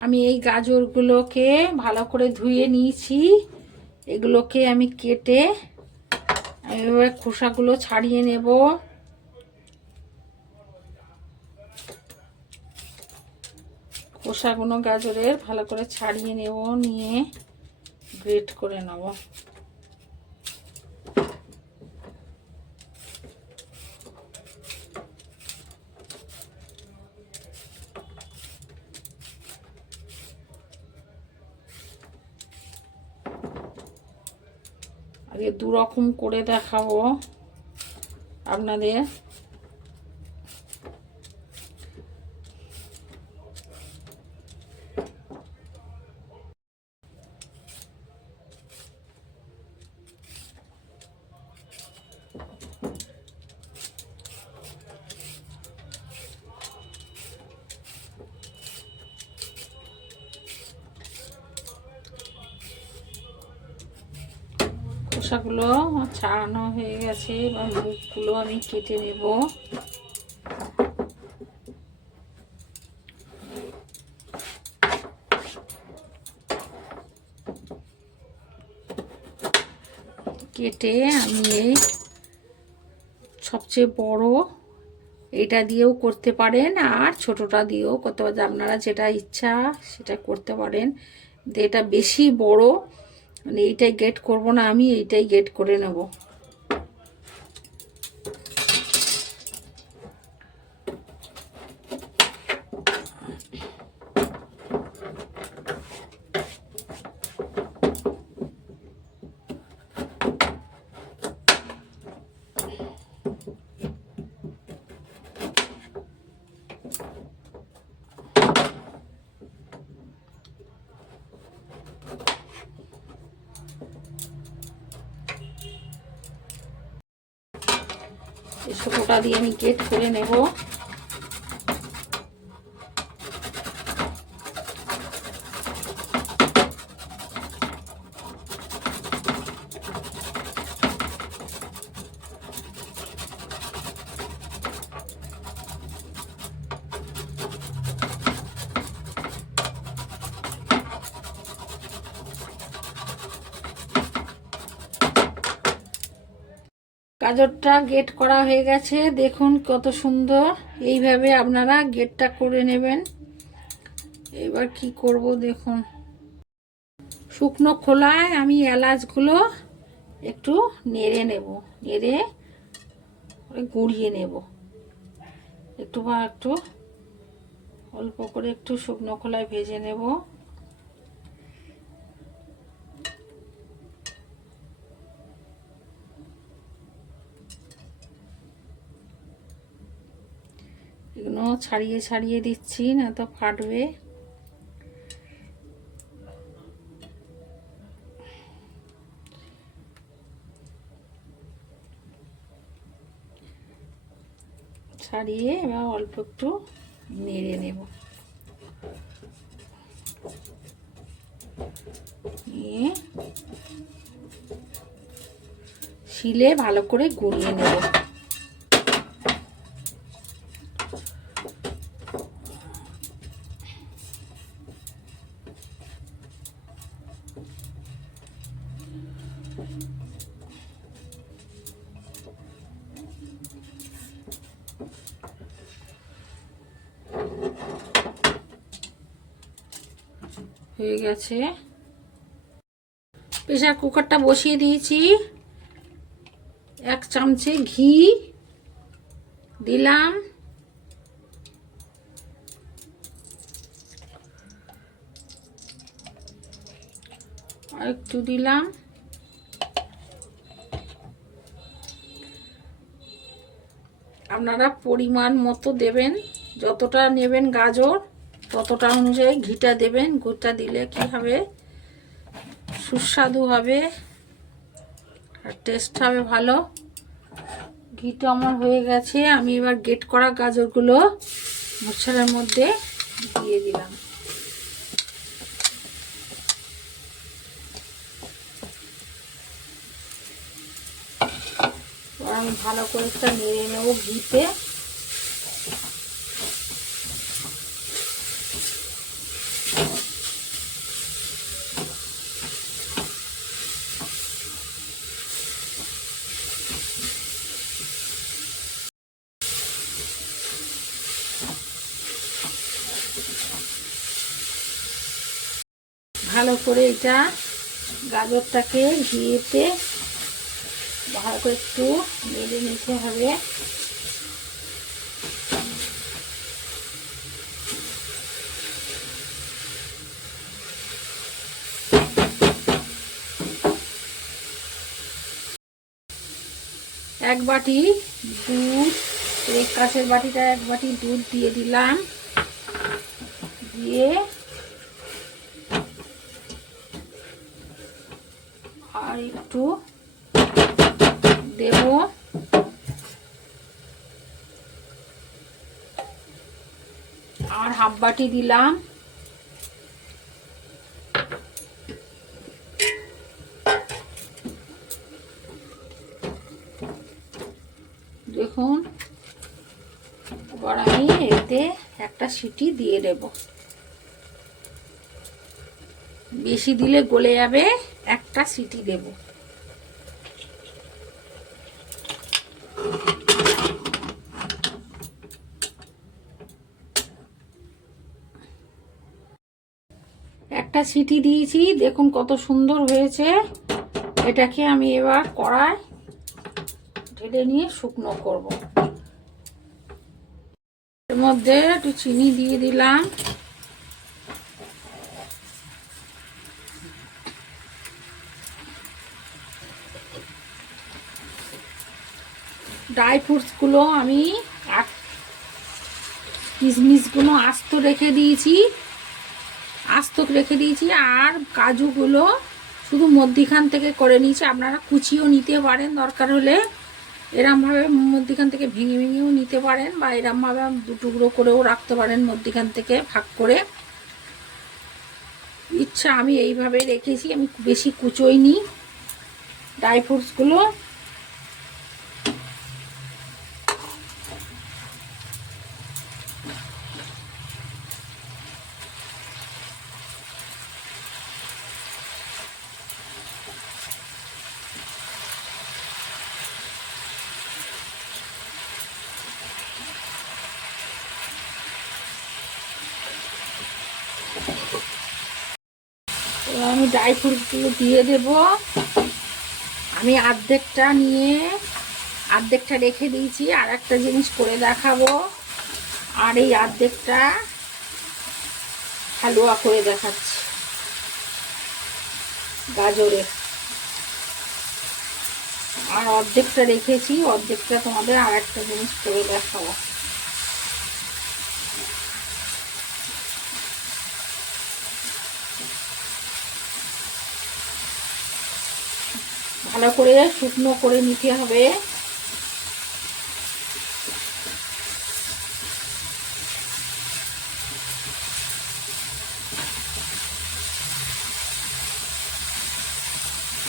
আমি এই গাজরগুলোকে ভালো করে ধুয়ে নিয়েছি। এগুলোকে আমি কেটে আমি এবার খোসাগুলো ছাড়িয়ে নেব। খোসাগুলো গাজরের ভালো করে ছাড়িয়ে নেব, নিয়ে গ্রেট করে নেব। আগে দু রকম করে দেখাবো আপনাদের। ছাড়ানো হয়ে গেছে এবার মুখগুলো আমি কেটে নেব। কেটে আমি এই সবচেয়ে বড় এটা দিয়েও করতে পারেন আর ছোটটা দিয়েও করতে পারেন। আপনারা যেটা ইচ্ছা সেটা করতে পারেন। এটা বেশি বড় মানে এইটাই গেট করব না আমি এইটাই গেট করে নেব এই ছোটোটা দিয়ে আমি গেট করে নেব গাজরটা গেট করা হয়ে গেছে। দেখুন কত সুন্দর। এইভাবে আপনারা গেটটা করে নেবেন। এবার কি করব দেখুন। শুকনো খোলায় আমি এলাচগুলো একটু নেড়ে নেব। নেড়ে গুঁড়িয়ে নেব। একটু বা একটু অল্প করে একটু শুকনো খোলায় ভেজে নেব। ছাড়িয়ে ছাড়িয়ে দিচ্ছি, না তো ফাটবে। ছাড়িয়ে এবার অল্প একটু নেড়ে নেব। নিয়ে শিলে ভালো করে গুঁড়িয়ে নেব হয়ে গেছে। প্রেশার কুকারটা বসিয়ে দিয়েছি। এক চামচে ঘি দিলাম। একটু দিলাম। আপনারা পরিমাণ মতো দেবেন, যতটা নেবেন গাজর। ততটা অনুযায়ী ঘিটা দেবেন ঘিটা দিলে কি হবে? সুস্বাদু হবে আর টেস্ট হবে ভালো। ঘিটা আমার হয়ে গেছে, আমি এবার গেট করা গাজরগুলো মশলার মধ্যে দিয়ে দিলাম। আমি ভালো করে একটা নেড়ে নেব ঘিতে ভালো করে এটা গাজরটাকে ঘিয়েতে ভালো করে একটু নেড়ে নিতে হবে। এক বাটি দুধ, এই কাঁচের বাটিটা এক বাটি দুধ দিয়ে দিলাম। দিয়ে আর একটু দেব। আর হাফ বাটি দিলাম। দেখুন, এবার আমি এতে একটা সিটি দিয়ে দেব। বেশি দিলে গলে যাবে, একটা সিটি দেব একটা সিটি দিয়েছি। দেখুন কত সুন্দর হয়েছে। এটাকে আমি এবার কড়াই ঢেলে নিয়ে শুকনো করব। এর মধ্যে একটু চিনি দিয়ে দিলাম। ড্রাই ফ্রুটসগুলো আমি কিশমিশগুলো আস্ত রেখে দিয়েছি। আস্ত রেখে দিয়েছি আর কাজুগুলো শুধু মধ্যিখান থেকে করে নিয়েছি। আপনারা কুচিও নিতে পারেন, দরকার হলে এরমভাবে মধ্যিখান থেকে ভেঙে ভেঙেও নিতে পারেন বা এরমভাবে টুকরো করেও রাখতে পারেন মধ্যিখান থেকে ভাগ করে। ইচ্ছা আমি এইভাবে রেখেছি, আমি বেশি কুচোই নিই ড্রাই ফ্রুটসগুলো এবার আমি ড্রাই ফ্রুটগুলো দিয়ে দেব। আমি আর্ধেকটা নিয়ে আর্ধেকটা রেখে দিয়েছি আর একটা জিনিস করে দেখাবো। আর এই আর্ধেকটা হালুয়া করে দেখাচ্ছি। গাজরে। আর অর্ধেকটা রেখেছি, অর্ধেকটা তোমাদের আর একটা জিনিস করে দেখাবো। ভালো করে শুকনো করে নিতে হবে।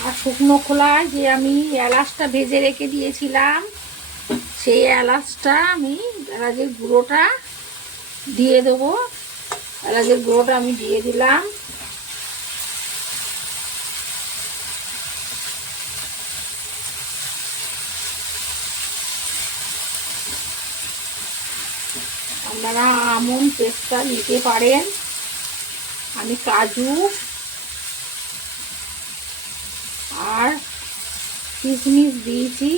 আর শুকনো খোলায় যে আমি এলাচটা ভেজে রেখে দিয়েছিলাম, সেই এলাচটা আমি এলাচের গুঁড়োটা দিয়ে দেবো। এলাচের গুঁড়োটা আমি দিয়ে দিলাম। আপনারা আমন পেস্তা নিতে পারেন। আমি কাজু আর কিশমিশ দিয়েছি।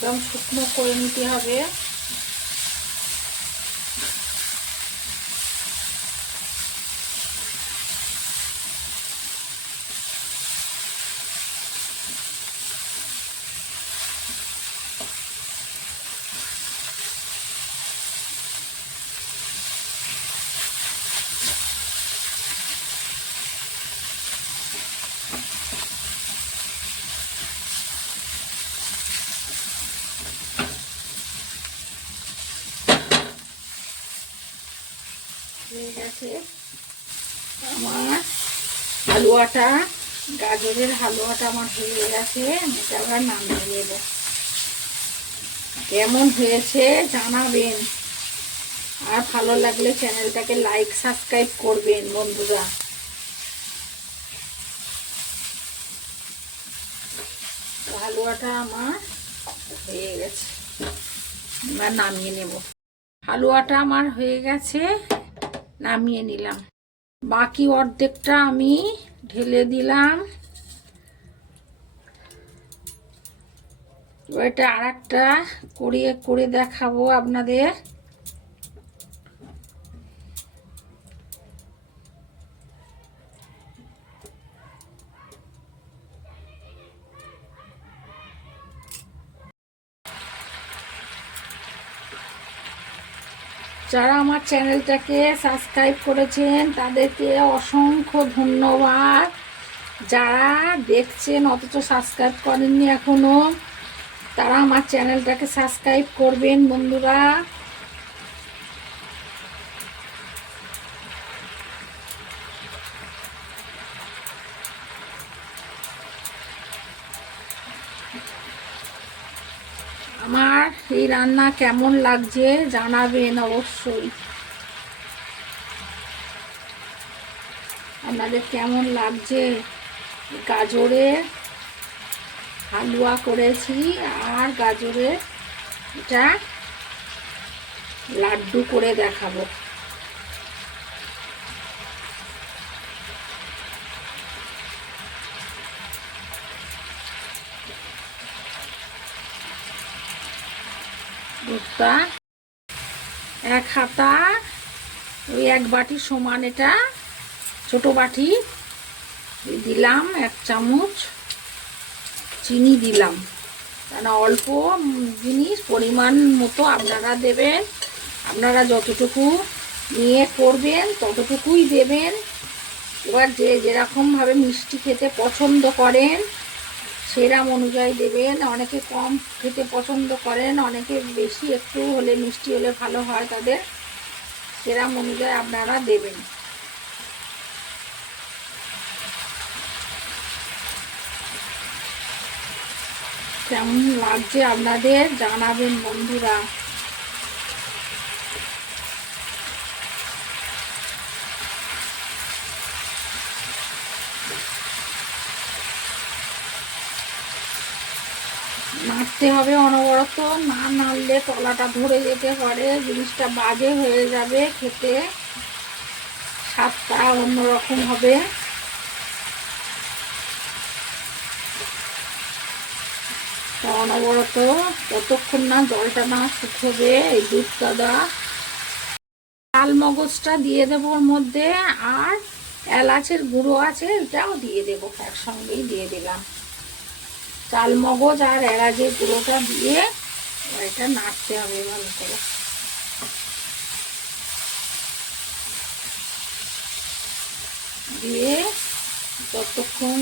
একদম শুকনো করে নিতে হবে হয়ে গেছে আমার হালুয়াটা, গাজরের হালুয়াটা আমার হয়ে গেছে এটা আবার নামিয়ে নেব। কেমন হয়েছে জানাবেন। আর ভালো লাগলে চ্যানেলটাকে লাইক, সাবস্ক্রাইব করবেন বন্ধুরা। হালুয়াটা আমার হয়ে গেছে। এবার নামিয়ে নেব। হালুয়াটা আমার হয়ে গেছে, নামিয়ে নিলাম। বাকি অর্ধেকটা আমি ঢেলে দিলাম। ওইটা আর একটা করিয়ে করে দেখাবো আপনাদের। যারা আমার চ্যানেলটাকে সাবস্ক্রাইব করেছেন, তাদেরকে অসংখ্য ধন্যবাদ। যারা দেখছেন, অথচ সাবস্ক্রাইব করেননি এখনও তারা আমার চ্যানেলটাকে সাবস্ক্রাইব করবেন বন্ধুরা আমার এই রান্না কেমন লাগছে জানাবেন অবশ্যই। আপনাদের কেমন লাগছে? গাজরে হালুয়া করেছি আর গাজরে এটা লাড্ডু করে দেখাবো। দুধটা এক হাতা, ওই এক বাটি সমান এটা, ছোট বাটি দিলাম, এক চামচ চিনি দিলাম। কেন অল্প জিনিস, পরিমাণ মতো আপনারা দেবেন, আপনারা যতটুকু নিয়ে করবেন, ততটুকুই দেবেন। এবার যে যেরকমভাবে মিষ্টি খেতে পছন্দ করেন সেরাম অনুযায়ী দেবেন। অনেকে কম খেতে পছন্দ করেন, অনেকে বেশি একটু হলে মিষ্টি হলে ভালো হয় তাদের। সেরাম অনুযায়ী আপনারা দেবেন। কেমন লাগছে আপনাদের? জানাবেন বন্ধুরা। নাড়তে হবে অনবরত। না নাড়লে তলাটা ধরে যেতে পারে, জিনিসটা বাজে হয়ে যাবে খেতে। স্বাদটা অন্যরকম হবে। অনবরত ততক্ষণ না জলটা না শুকোবে এই দুধটা দা লাল মগজটা দিয়ে দেবো ওর মধ্যে, আর এলাচের গুঁড়ো আছে, এটাও দিয়ে দেবো একসঙ্গেই দিয়ে দিলাম। চাল মগজ আর এলাচের গুঁড়োটা দিয়ে এটা নাড়তে হবে ভালো করে। দিয়ে যতক্ষণ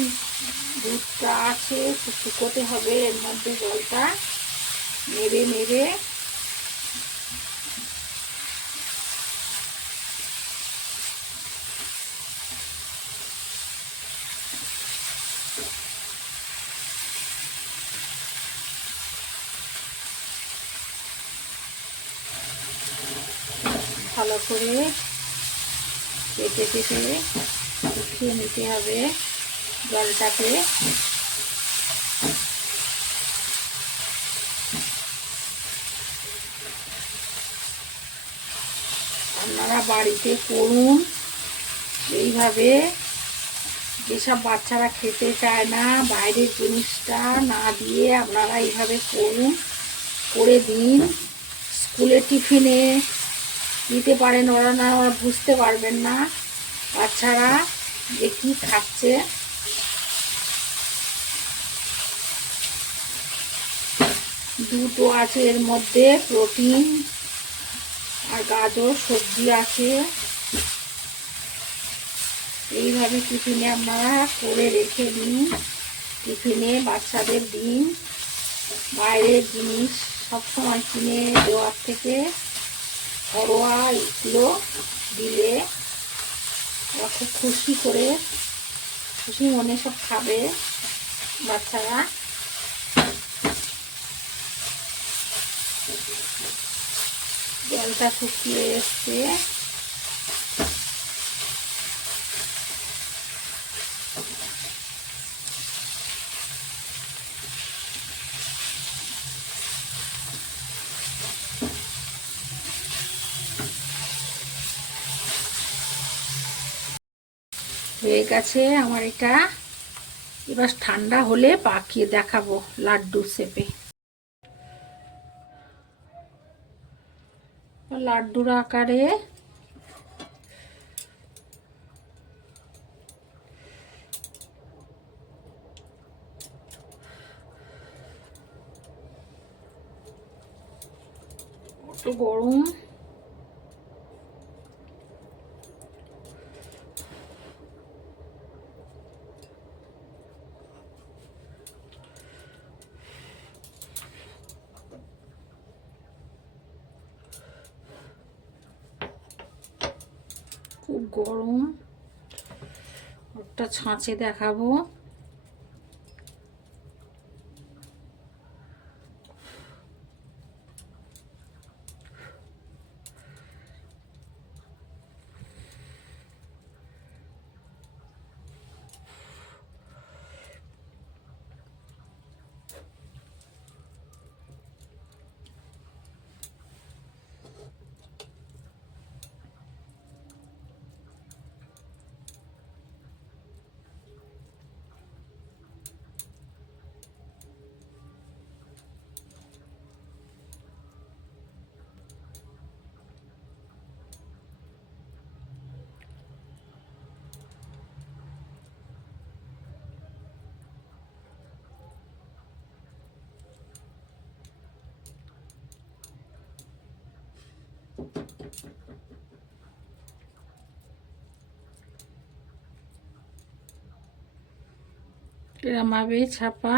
দুধটা আছে শুকোতে হবে, এর মধ্যে জলটা নেড়ে নেড়ে ভালো করে কেটে কেটে শুকিয়ে নিতে হবে জলটাকে। আপনারা বাড়িতে করুন, এইভাবে যেসব বাচ্চারা খেতে চায় না, বাইরের জিনিসটা না দিয়ে আপনারা এইভাবে করুন, করে দিন। স্কুলে টিফিনে দিতে পারেন, ওরা না, ওরা বুঝতে পারবেন না। বাচ্চারা যে কী খাচ্ছে। দুটো আছে এর মধ্যে, প্রোটিন আর গাজর, সবজি আছে। এইভাবে টিফিনে আপনারা করে রেখে দিন। টিফিনে বাচ্চাদের দিন বাইরের জিনিস সবসময় কিনে দেওয়ার থেকে ঘরোয়া এগুলো দিলে ওরা খুব খুশি করে, খুশি মনে সব খাবে বাচ্চারা। জলটা শুকিয়ে এসছে হয়ে গেছে আমার এটা। এবার ঠান্ডা হলে পাকিয়ে দেখাবো লাড্ডু শেপে। লাড্ডুর আকারে গরম খুব গরম ওটা ছাঁচে দেখাবো। এরমভাবে ছাপা,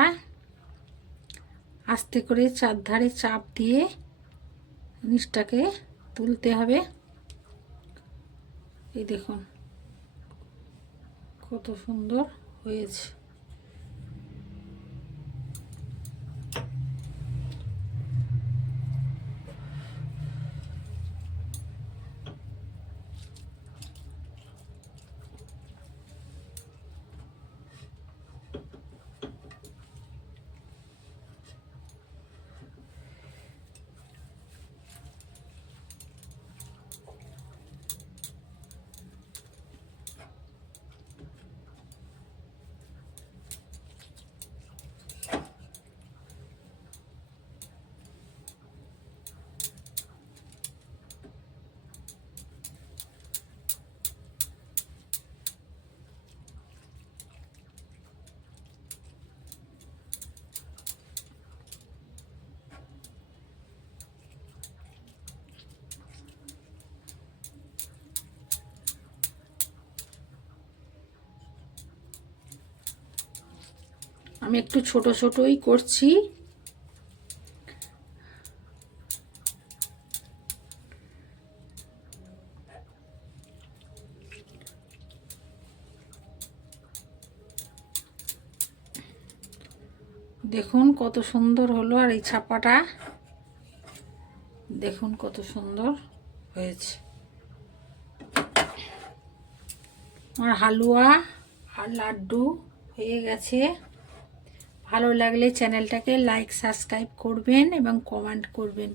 আস্তে করে চারধারে চাপ দিয়ে জিনিসটাকে তুলতে হবে। এই দেখুন, কত সুন্দর হয়েছে। আমি একটু ছোট ছোটই করছি। দেখুন কত সুন্দর হলো আর এই ছাপাটা। দেখুন কত সুন্দর হয়েছে। আমার হালুয়া আর লাড্ডু হয়ে গেছে। ভালো লাগলে চ্যানেলটাকে লাইক সাবস্ক্রাইব করবেন এবং কমেন্ট করবেন।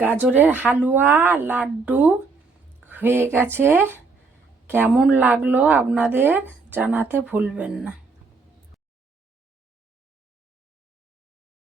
গাজরের হালুয়া, লাড্ডু হয়ে গেছে। কেমন লাগল আপনাদের জানাতে ভুলবেন না।